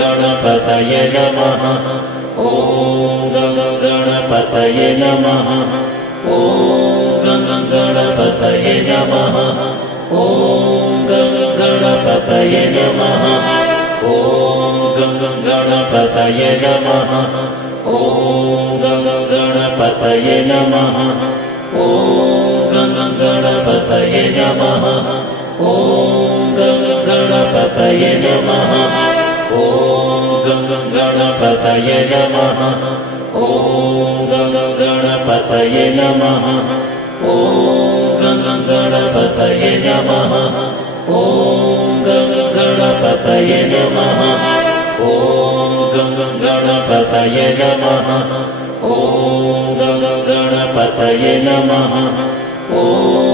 गणपतये नमः। ॐ गणपतये नमः। ॐ गणपतये नमः। ॐ गणपतये नमः। ॐ गणपतये नमः। ॐ गणपतये नमः। ॐ गणपतये नमः। ॐ गणपतये नमः। ॐ गणपतये नमः। ॐ गणपतये नमः। ॐ गणपतये नमः। ॐ गणपतये नमः। ॐ गणपतये नमः। ॐ गणपतये नमः। ॐ